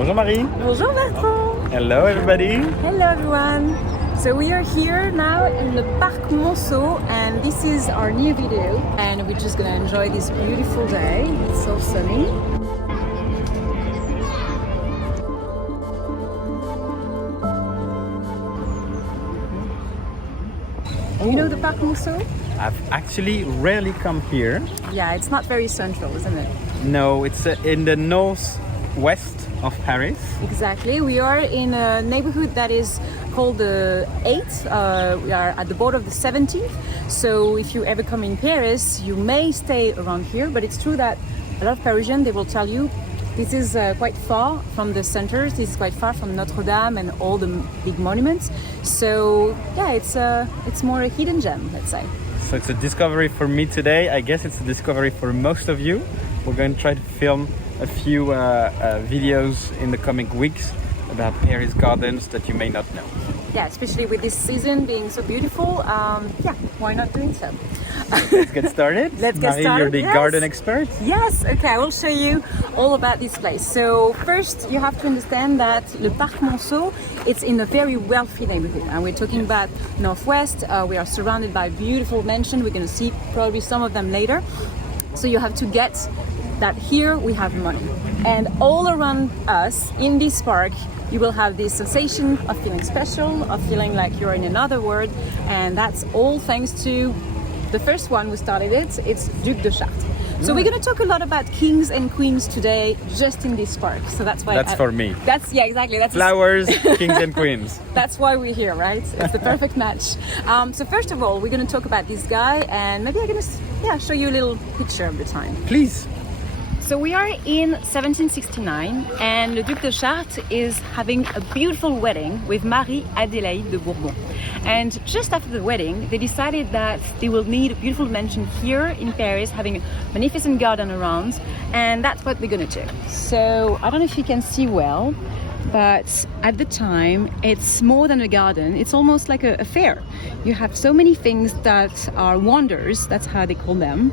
Bonjour Marie. Bonjour Bertrand. Hello everybody. Hello everyone. So we are here now in the Parc Monceau and this is our new video and we're just gonna enjoy this beautiful day. It's so sunny. You know the Parc Monceau? I've actually rarely come here. Yeah, it's not very central, isn't it? No, it's in the northwest of Paris. Exactly. We are in a neighborhood that is called the 8th. We are at the border of the 17th. So if you ever come in Paris, you may stay around here. But it's true that a lot of Parisians, they will tell you, this is quite far from the center. This is quite far from Notre Dame and all the big monuments. So yeah, it's more a hidden gem, let's say. So it's a discovery for me today. I guess it's a discovery for most of you. We're going to try to film a few videos in the coming weeks about Paris gardens that you may not know. Yeah, especially with this season being so beautiful. Yeah, why not doing so? Let's get started. Let's get Marie, started. you're the Yes. garden expert. Yes, okay, I will show you all about this place. So first you have to understand that the Parc Monceau, it's in a very wealthy neighborhood and we're talking about Northwest. We are surrounded by beautiful mansions. We're going to see probably some of them later. So you have to get that here we have money. And all around us in this park you will have this sensation of feeling special, of feeling like you're in another world, and that's all thanks to the first one who started it. It's Duc de Chartres. So we're going to talk a lot about kings and queens today, just in this park. So that's why For me. That's yeah, exactly. That's Flowers, kings and queens. That's why we're here, right? It's the perfect match. So first of all, we're going to talk about this guy, and maybe I'm going to show you a little picture of the time. Please. So we are in 1769 and the Duc de Chartres is having a beautiful wedding with Marie Adélaïde de Bourbon. And just after the wedding, they decided that they will need a beautiful mansion here in Paris, having a magnificent garden around, and that's what we're gonna do. So I don't know if you can see well, but at the time it's more than a garden, it's almost like a fair. You have so many things that are wonders, that's how they call them,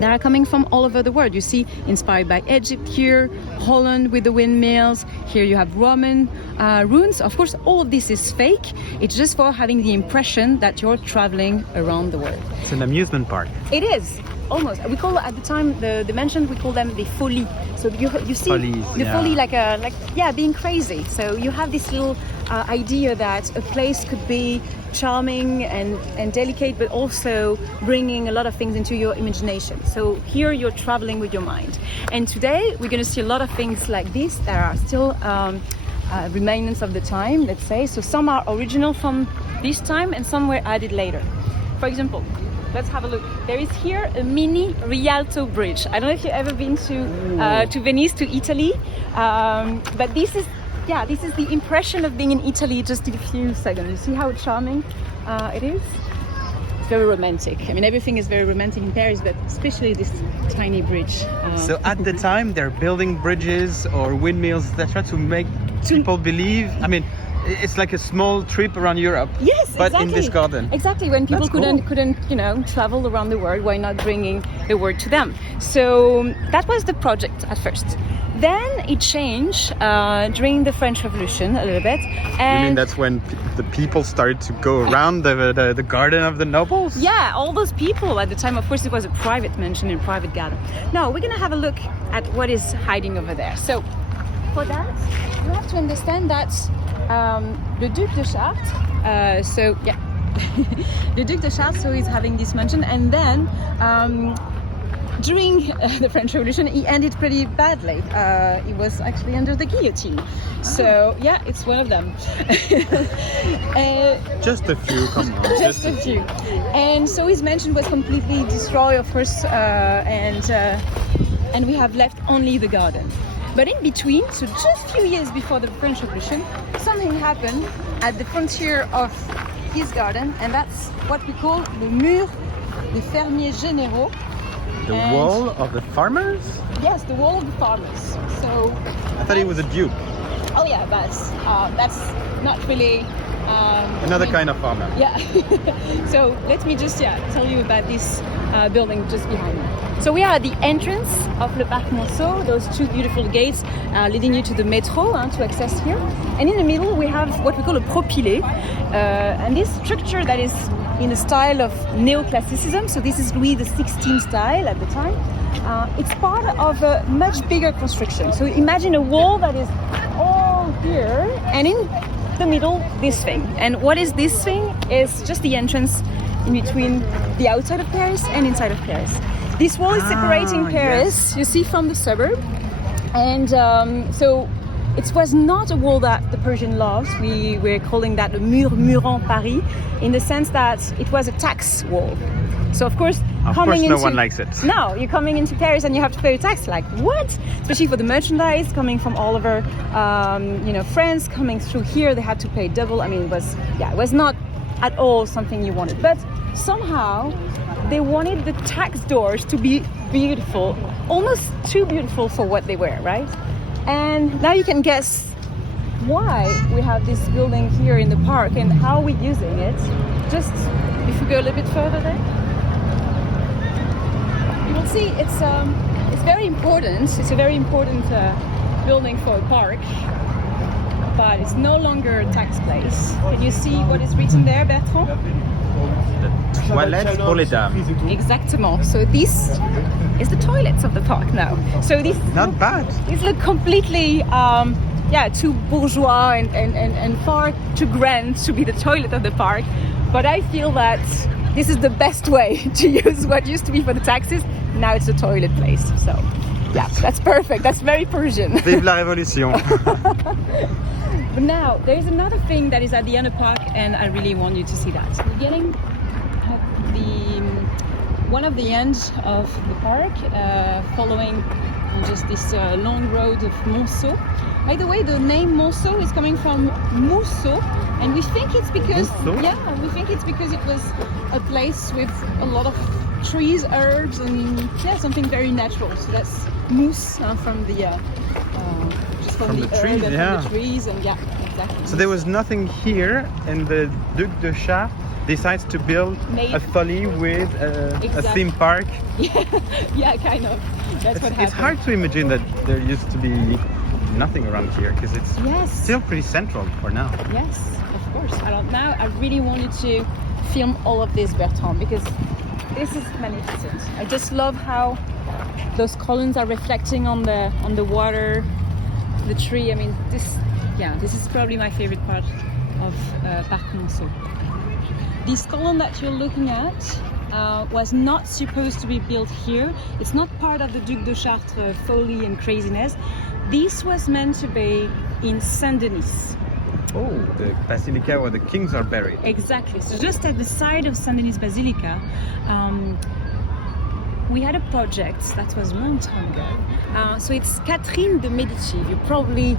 that are coming from all over the world. You see, inspired by Egypt here, Holland with the windmills, here you have Roman ruins. Of course, all of this is fake. It's just for having the impression that you're traveling around the world. It's an amusement park. It is, almost. We call, at the time, the mansion, we call them the folie. So you see Folies, the yeah. folie being crazy. So you have this little idea that a place could be charming and delicate, but also bringing a lot of things into your imagination. So here you're traveling with your mind. And today we're going to see a lot of things like this that are still remnants of the time, let's say. So some are original from this time and some were added later. For example, let's have a look. There is here a mini Rialto bridge. I don't know if you've ever been to Venice, to Italy, but this is the impression of being in Italy just in a few seconds. You see how charming it is? It's very romantic. I mean, everything is very romantic in Paris, but especially this tiny bridge. So at the time they're building bridges or windmills, etc., to make people believe. I mean, it's like a small trip around Europe. Yes, but exactly. in this garden. Exactly. When people That's couldn't travel around the world, why not bringing the word to them? So that was the project at first. Then it changed during the French Revolution a little bit. And You mean that's when the people started to go around the garden of the nobles? yeah, all those people at the time, of course, it was a private mansion and private garden. Now we're gonna have a look at what is hiding over there. So for that, you have to understand that the Duc de Chartres, the Duc de Chartres, so he's having this mansion, and then during the French Revolution, he ended pretty badly. He was actually under the guillotine. So yeah, it's one of them. Just a few, come on. Just a few. And so his mansion was completely destroyed, of course, and we have left only the garden. But in between, so just a few years before the French Revolution, something happened at the frontier of his garden, and that's what we call the mur des fermiers généraux. The wall of the farmers? Yes, the wall of the farmers. So I thought he was a duke. Oh yeah, but that's not really Another kind of farmer. Yeah. So let me just tell you about this building just behind me. So we are at the entrance of Le Parc Monceau, those two beautiful gates leading you to the metro to access here. And in the middle we have what we call a propylée, and this structure that is in the style of neoclassicism. So this is Louis XVI style at the time. It's part of a much bigger construction. So imagine a wall that is all here, and in the middle this thing. And what is this thing? Is just the entrance in between the outside of Paris and inside of Paris. This wall is separating Paris, yes, you see, from the suburb. And so it was not a wall that the Persian loves. We were calling that the mur murant Paris, in the sense that it was a tax wall. So of course, no one likes it. No, you're coming into Paris and you have to pay a tax. Like what? Especially for the merchandise coming from all over, France coming through here, they had to pay double. I mean, it was not at all something you wanted. But somehow they wanted the tax doors to be beautiful, almost too beautiful for what they were, right? And now you can guess why we have this building here in the park and how we're using it. Just if we go a little bit further there, you will see it's very important. It's a very important building for a park, but it's no longer a tax place. Can you see what is written there, Bertrand? Toilettes pour les dames. Exactement. So this is the toilets of the park now. So this Not bad. These look completely too bourgeois and far too grand to be the toilet of the park. But I feel that this is the best way to use what used to be for the taxis. Now it's a toilet place. So yeah, that's perfect. That's very Persian. Vive la révolution. But now there's another thing that is at the end of the park, and I really want you to see that. We're getting at one of the ends of the park, following just this long road of Monceau. By the way, the name Monceau is coming from Mousseau, and we think it's because it was a place with a lot of trees, herbs, and something very natural. So that's mousse from the trees, from the trees, and exactly. So there was nothing here, and the Duc de Chartres decides to build a folly with a theme park. Yeah, kind of. That's what happened. It's hard to imagine that there used to be nothing around here, because it's still pretty central for now. Yes, of course. Now I really wanted to film all of this, Bertrand, because this is magnificent. I just love how those columns are reflecting on the water, the tree. I mean, this is probably my favorite part of Parc Monceau. This column that you're looking at was not supposed to be built here. It's not part of the Duc de Chartres folly and craziness. This was meant to be in Saint-Denis. Oh, the basilica where the kings are buried. Exactly. So just at the side of Saint-Denis Basilica, we had a project that was a long time ago. So it's Catherine de Medici. You probably,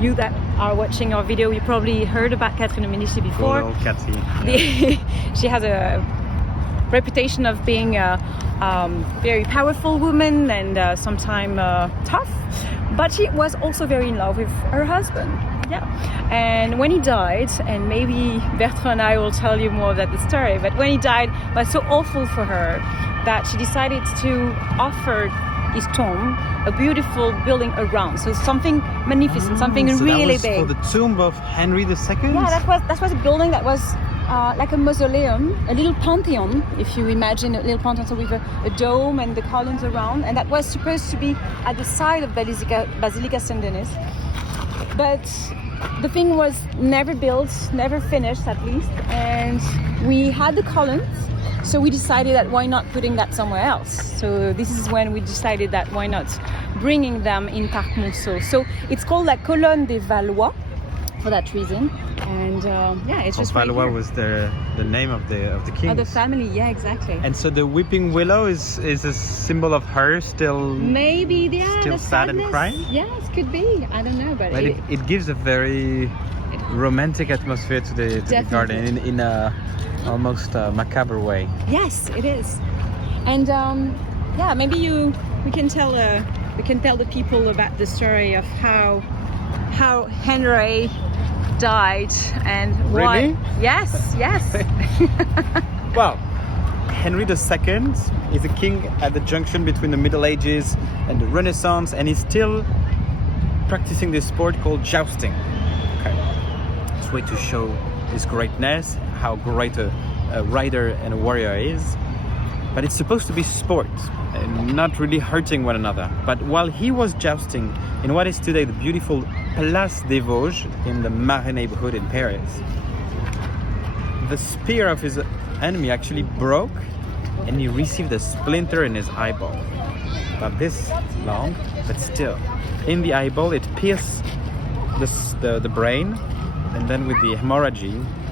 you that are watching our video, you probably heard about Catherine de Medici before. Good old Cathy. She has a reputation of being a very powerful woman and sometimes tough, but she was also very in love with her husband. Yeah, and when he died, and maybe Bertrand and I will tell you more about the story, but when he died, it was so awful for her that she decided to offer his tomb a beautiful building around. So something magnificent, something really that was big. For the tomb of Henry II? Yeah, that was a building that was like a mausoleum, a little pantheon, if you imagine a little pantheon, so with a dome and the columns around, and that was supposed to be at the side of Basilica Saint-Denis. But the thing was never built, never finished at least, and we had the columns, so we decided that why not putting that somewhere else. So this is when we decided that why not bringing them in Parc Monceau. So it's called La Colonne des Valois for that reason, and it's just Valois right was the name of the king. of the family. Yeah, exactly. And so the weeping willow is a symbol of her still. Maybe still sad and crying. Yes, could be. I don't know, but it gives a very romantic atmosphere to the garden in a almost macabre way. Yes, it is. And maybe we can tell the people about the story of how Henry died and why. Really? Yes. Well, Henry II is a king at the junction between the Middle Ages and the Renaissance, and he's still practicing this sport called jousting. Okay, it's a way to show his greatness, how great a rider and a warrior is. But it's supposed to be sport and not really hurting one another. But while he was jousting in what is today the beautiful Place des Vosges in the Marais neighborhood in Paris, the spear of his enemy actually broke and he received a splinter in his eyeball. Not this long, but still. In the eyeball it pierced the brain, and then with the hemorrhage,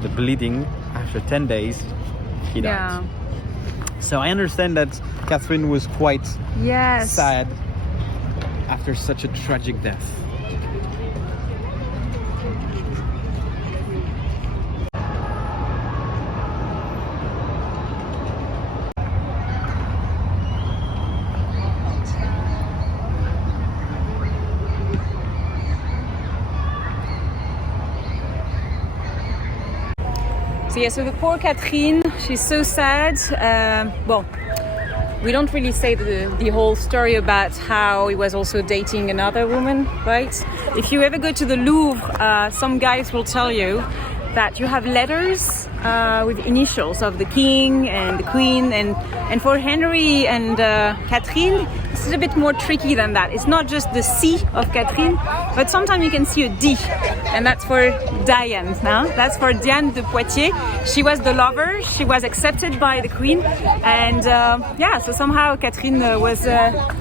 the bleeding, after 10 days, he died. Yeah. So I understand that Catherine was quite sad after such a tragic death. So yeah, so the poor Catherine, she's so sad. Well, we don't really say the whole story about how he was also dating another woman, right? If you ever go to the Louvre, some guys will tell you that you have letters with initials of the king and the queen, and for Henry and Catherine, it's a bit more tricky than that. It's not just the C of Catherine, but sometimes you can see a D, and that's for Diane. Huh? That's for Diane de Poitiers. She was the lover. She was accepted by the queen, and yeah. So somehow Catherine was.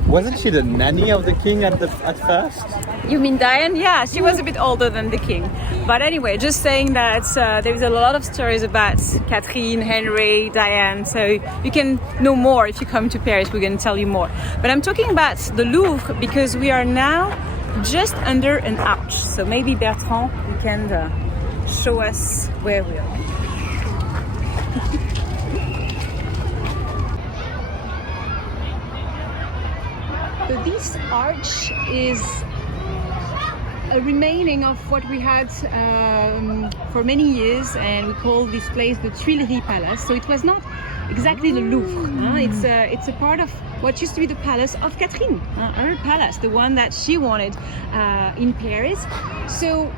Wasn't she the nanny of the king at first? You mean Diane? Yeah, she was a bit older than the king. But anyway, just saying that there is a lot of stories about Catherine, Henry, Diane. So you can know more if you come to Paris. We're going to tell you more. But I'm talking about the Louvre because we are now just under an arch. So maybe Bertrand, you can show us where we are. So this arch is a remaining of what we had for many years, and we call this place the Tuileries Palace. So it was not exactly the Louvre. It's a part of what used to be the palace of Catherine, her palace, the one that she wanted in Paris. So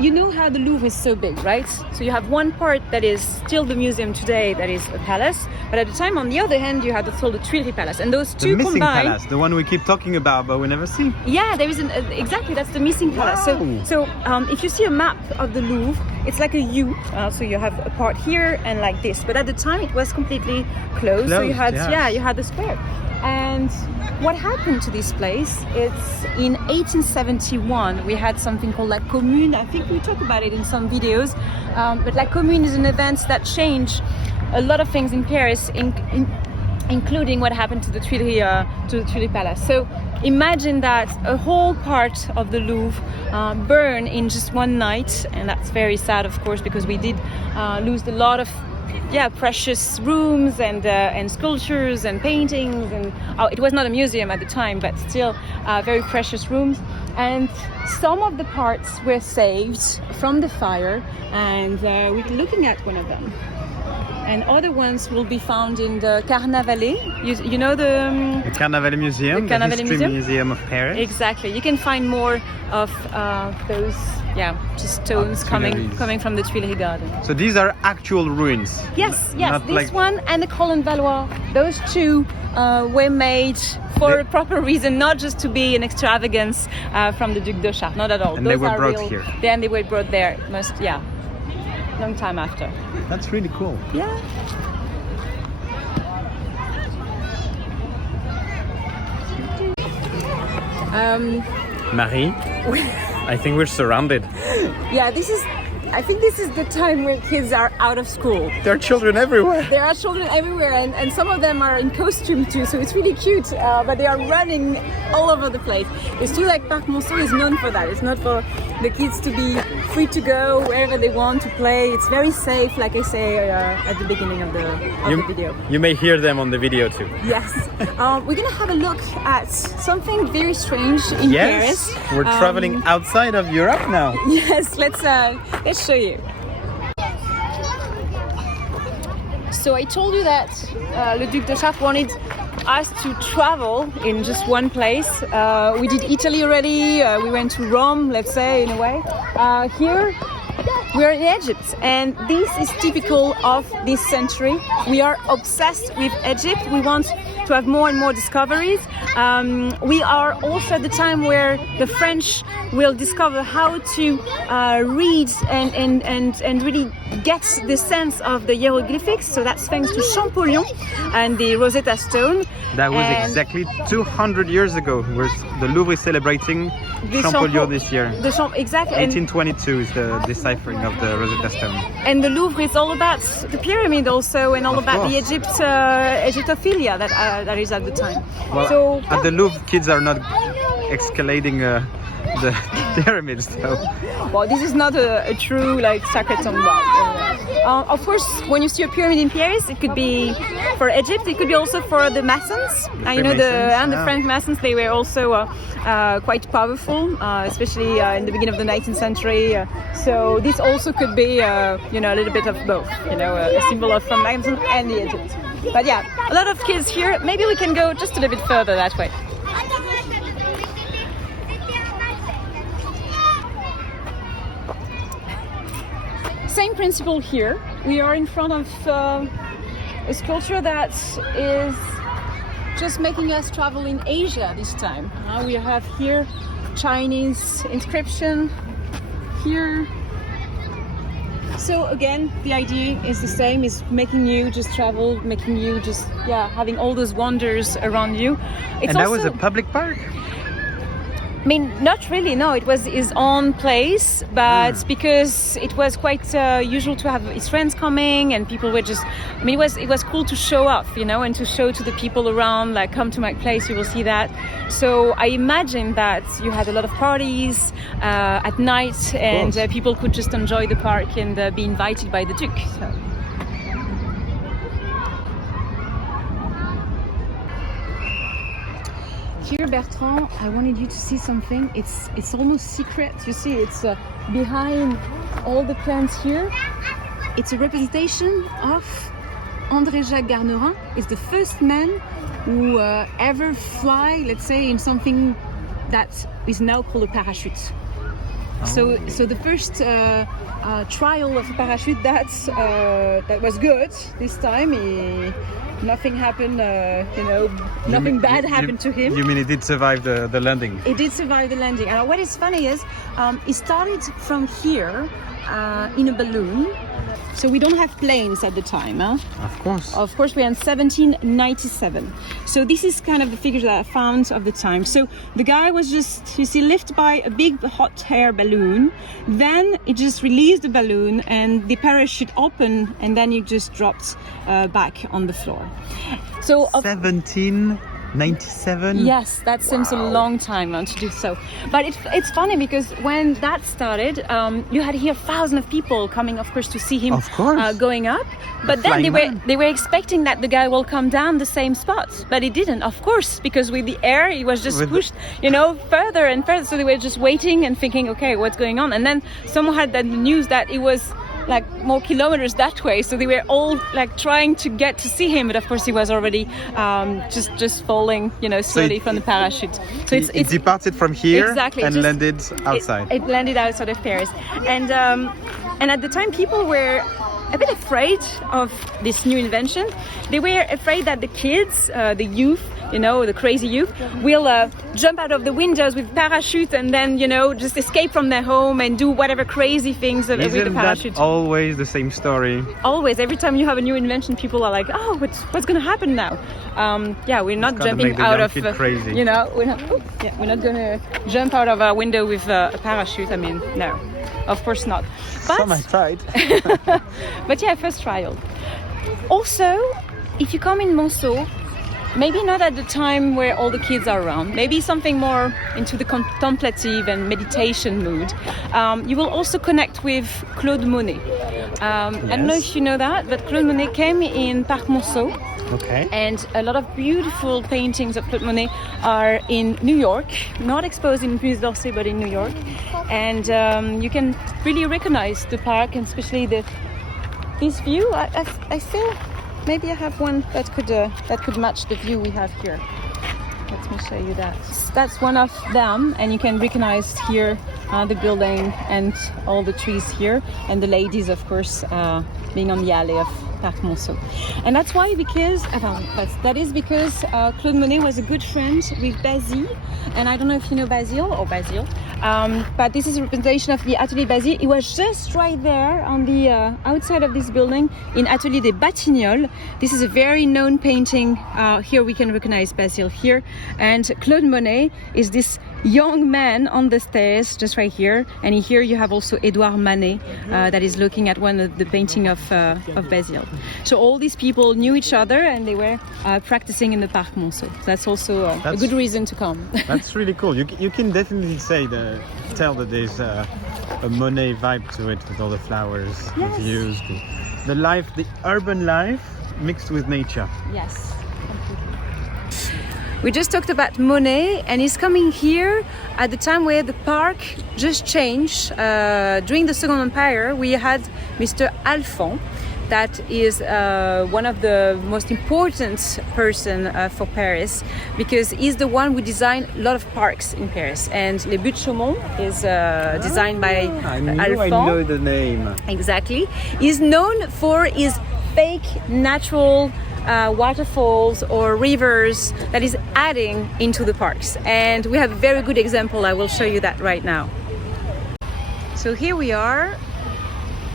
you know how the Louvre is so big, right? So you have one part that is still the museum today, that is a palace, but at the time, on the other hand, you had the Tuileries Palace, and those two missing combined. palace, the one we keep talking about but we never see. Yeah, there is exactly, that's the missing palace. Wow. So if you see a map of the Louvre, it's like a U. So you have a part here and like this, but at the time it was completely closed. So you had you had the square. And what happened to this place? It's in 1871 we had something called La Commune. I think we talk about it in some videos, but La Commune is an event that changed a lot of things in Paris, including what happened to the Tuileries Palace. So imagine that a whole part of the Louvre burned in just one night, and that's very sad, of course, because we did lose a lot of precious rooms and sculptures and paintings, and it was not a museum at the time, but still very precious rooms. And some of the parts were saved from the fire, and we're looking at one of them. And other ones will be found in the Carnavalet. You know the Carnavalet Museum, the History Museum of Paris. Exactly. You can find more of those, just stones coming from the Tuileries Garden. So these are actual ruins. Yes. Not This like... one and the Colonne Valois. Those two were made for a proper reason, not just to be an extravagance from the Duc de Chartres. Not at all. And those they were are brought real. here. Then they were brought there. Long time after. That's really cool. Yeah. Marie, I think we're surrounded. Yeah, I think this is the time where kids are out of school. There are children everywhere. There are children everywhere, and some of them are in costume too, so it's really cute, but they are running all over the place. It's true, like Parc Monceau is known for that. It's not for the kids to be free to go wherever they want to play. It's very safe, like I say at the beginning of the video. You may hear them on the video too. Yes. We're gonna have a look at something very strange in Paris. We're traveling outside of Europe now. Yes, let's show you. So I told you that Le Duc de Chartres wanted us to travel in just one place. We did Italy already. We went to Rome, let's say, in a way. Here we are in Egypt, and this is typical of this century. We are obsessed with Egypt. We want to have more and more discoveries. We are also at the time where the French will discover how to read and really get the sense of the hieroglyphics. So that's thanks to Champollion and the Rosetta Stone. That was exactly 200 years ago. Where the Louvre is celebrating Champollion this year. Exactly. 1822 is the deciphering of the Rosetta Stone. And the Louvre is all about the pyramid also, and all Of about course. the Egyptophilia that is at the time. Well, So at the Louvre, kids are not escalating the pyramids, though. well, this is not a true like sacred tomb. Of course, when you see a pyramid in Paris, it could be for Egypt. It could be also for the Masons. You know, the Freemasons, French Masons. They were also quite powerful, especially in the beginning of the 19th century. So this also could be, you know, a little bit of both. You know, a symbol of from Mason and the Egypt. But yeah, a lot of kids here. Maybe we can go just a little bit further that way. Same principle here. We are in front of a sculpture that is just making us travel in Asia this time. We have here Chinese inscription here. So again, the idea is the same, is making you just travel, making you just, having all those wonders around you. And that was a public park? I mean, not really, no. It was his own place, but because it was quite usual to have his friends coming, and people were just, I mean, it was cool to show off, you know, and to show to the people around, like, come to my place, you will see that. So I imagine that you had a lot of parties at night, and people could just enjoy the park and be invited by the Duke. So. Here, Bertrand, I wanted you to see something. It's almost secret. You see, it's behind all the plants here. It's a representation of André-Jacques Garnerin. It's the first man who ever fly, let's say, in something that is now called a parachute. So the first trial of a parachute that was good this time. Nothing happened, nothing bad happened to him. You mean it did survive the landing? It did survive the landing. And what is funny is, it started from here in a balloon. So we don't have planes at the time, huh? Of course. Of course, we're in 1797. So this is kind of the figures that I found of the time. So the guy was just, you see, lifted by a big hot air balloon. Then it just released the balloon and the parachute opened, and then it just dropped back on the floor. So 1797? Yes, that seems a long time to do so. But it's funny because when that started, you had here thousands of people coming, of course, to see him going up. But then they were expecting that the guy will come down the same spot, but he didn't, of course, because with the air, he was just pushed, further and further. So they were just waiting and thinking, okay, what's going on? And then someone had the news that it was like more kilometers that way, so they were all like trying to get to see him, but of course he was already just falling, slowly from the parachute. So it departed from here and landed outside. It landed outside of Paris, and at the time people were a bit afraid of this new invention. They were afraid that the kids, the youth, the crazy youth, will jump out of the windows with parachute and then, just escape from their home and do whatever crazy things with the parachute. That always the same story? Always. Every time you have a new invention, people are like, oh, what's going to happen now? We're not jumping out of... crazy. we're not going to jump out of a window with a parachute. I mean, no, of course not. But, some I tried. But yeah, first trial. Also, if you come in Monceau, maybe not at the time where all the kids are around, maybe something more into the contemplative and meditation mood, you will also connect with Claude Monet. I don't know if you know that, but Claude Monet came in Parc Monceau. Okay. And a lot of beautiful paintings of Claude Monet are in New York, not exposed in Musée d'Orsay, but in New York. And you can really recognize the park, and especially this view. I feel maybe I have one that could match the view we have here. Let me show you that. That's one of them, and you can recognize here the building and all the trees here, and the ladies, of course, being on the alley of Parc Monceau. And that's why, because that is because Claude Monet was a good friend with Basile, and I don't know if you know Basile, but this is a representation of the Atelier Basile. It was just right there on the outside of this building in Atelier des Batignolles. This is a very known painting. Here we can recognize Basile here, and Claude Monet is this young man on the stairs just right here, and here you have also Edouard Manet that is looking at one of the painting of Basile. So all these people knew each other, and they were practicing in the Parc Monceau. That's also a good reason to come. That's really cool. You can definitely tell that there's a Monet vibe to it, with all the flowers, the views, the life, the urban life mixed with nature. Yes. We just talked about Monet, and he's coming here at the time where the park just changed. During the Second Empire, we had Mr. Alphand, that is one of the most important person for Paris, because he's the one who designed a lot of parks in Paris. And Les Buttes Chaumont is designed by Alphand. I know the name. Exactly. He's known for his fake natural waterfalls or rivers that is adding into the parks, and we have a very good example. I will show you that right now. So here we are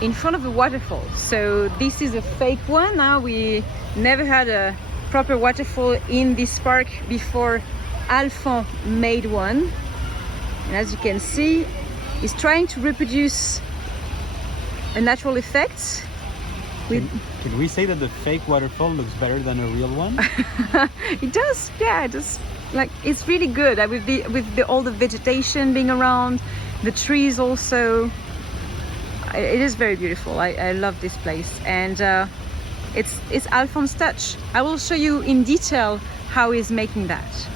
in front of a waterfall. So this is a fake one. Now, we never had a proper waterfall in this park before Alphand made one, and as you can see, he's trying to reproduce a natural effect. Can we say that the fake waterfall looks better than a real one? It does, yeah. It does. Like, it's really good with all the vegetation being around, the trees also. It is very beautiful. I love this place, and it's Alphand's touch. I will show you in detail how he's making that.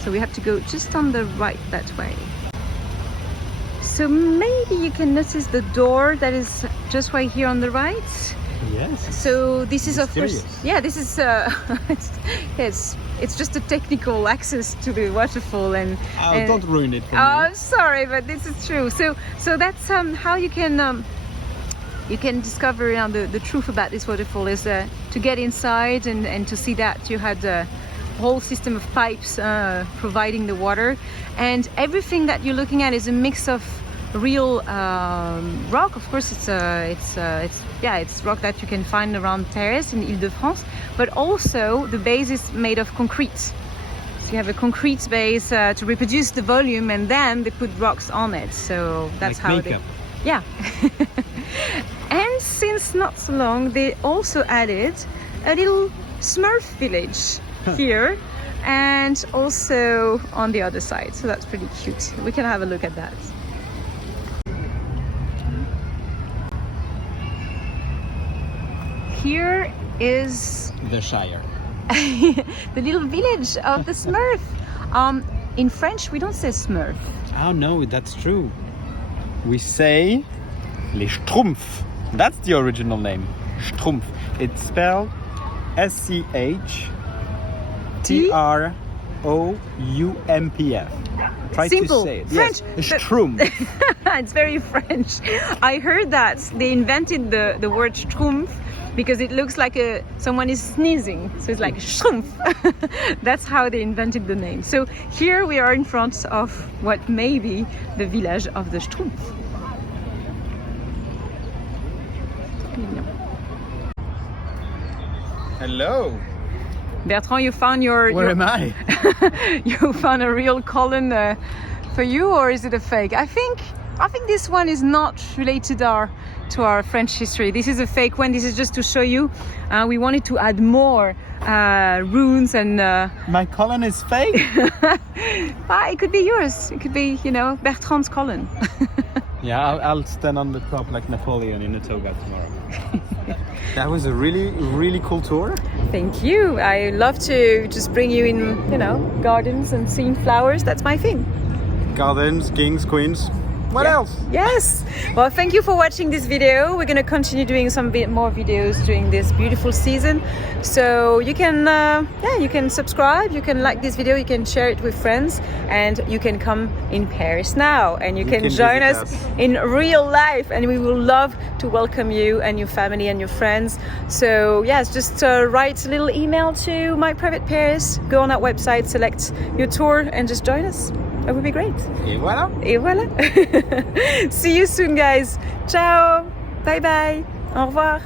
So we have to go just on the right that way. So maybe you can notice the door that is just right here on the right. Yes. So this is, of mysterious. course, yeah, this is it's just a technical access to the waterfall, and don't ruin it for me. I'm sorry, but this is true. So that's how you can discover the truth about this waterfall, is to get inside and to see that you had a whole system of pipes providing the water, and everything that you're looking at is a mix of real rock. Of course, it's rock that you can find around Paris in Ile-de-France, but also the base is made of concrete. So you have a concrete base to reproduce the volume, and then they put rocks on it. So that's like how makeup. Yeah. And since not so long, they also added a little Smurf village here, and also on the other side. So that's pretty cute. We can have a look at that. Here is The Shire. the little village of the Smurf. In French, we don't say Smurf. Oh no, that's true. We say Les Schtroumpfs. That's the original name. Schtroumpf. It's spelled SCHTROUMPF. Try Simple. to say it. French. Yes. Schtroumpf. It's very French. I heard that they invented the word Schtroumpf because it looks like someone is sneezing. So it's like Schtroumpf. That's how they invented the name. So here we are in front of what may be the village of the Schtroumpf. Hello. Bertrand, you found Where am I? You found a real column for you, or is it a fake? I think this one is not related to our French history. This is a fake one. This is just to show you. We wanted to add more runes and. My column is fake. It could be yours. It could be, Bertrand's column. Yeah, I'll stand on the top like Napoleon in a toga tomorrow. That was a really, really cool tour. Thank you. I love to just bring you in, gardens and seeing flowers. That's my thing. Gardens, kings, queens. What else? Yes. Well, thank you for watching this video. We're going to continue doing some more videos during this beautiful season. So you can, you can subscribe, you can like this video, you can share it with friends, and you can come in Paris now, and you can join us in real life, and we will love to welcome you and your family and your friends. So yes, just write a little email to My Private Paris, go on our website, select your tour, and just join us. That would be great. Et voilà. Et voilà. See you soon, guys. Ciao. Bye bye. Au revoir.